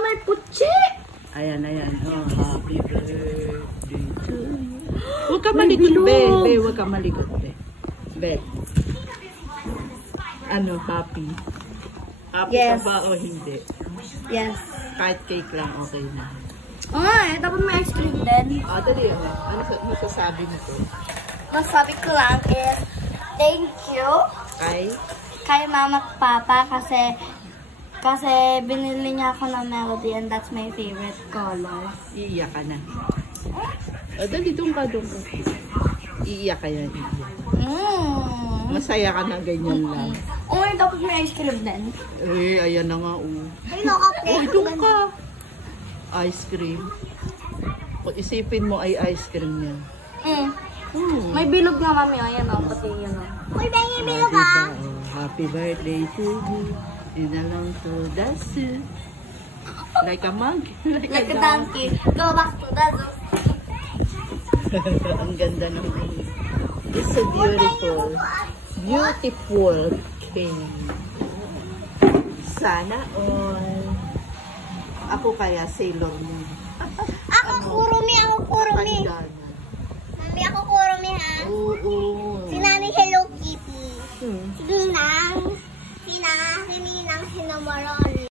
may putsi! Ayan, ayan. Oh, happy birthday to you. Huwag ka malikot, Be. Be, huwag ka malikot, Be. Be. Ano, happy? Happy Yes. ka ba o hindi? Yes. Kahit cake lang, okay na. Ay, dapat may ice cream din. Dali, ano masasabi mo to? Masabi ko lang is, thank you kay mama at papa kasi binili niya ako ng Melody and that's my favorite color. Iiyak ka na. Dali, doon ka. Iiyak ka yan, iiyak. Masaya ka na, ganyan lang. Uy, dapat may ice cream din. Ayan na nga, Ay, nakapit. doon ka. Ice cream. Kung isipin mo ay ice cream yan. May bilog nga, mami. Ayan, pati yun. Uy, may bilog Diba? Happy birthday to you. And along to the zoo. Like a monkey. Like a donkey. Go back to the zoo. Ang ganda naman. It's so beautiful. Beautiful cake. Sana all. Ako kaya Sailor Moon. Ako Kurumi. Pandana. Mami, ako Kurumi, ha? Oo. Si Nani Hello Kitty. Si Ninang Hinamaron.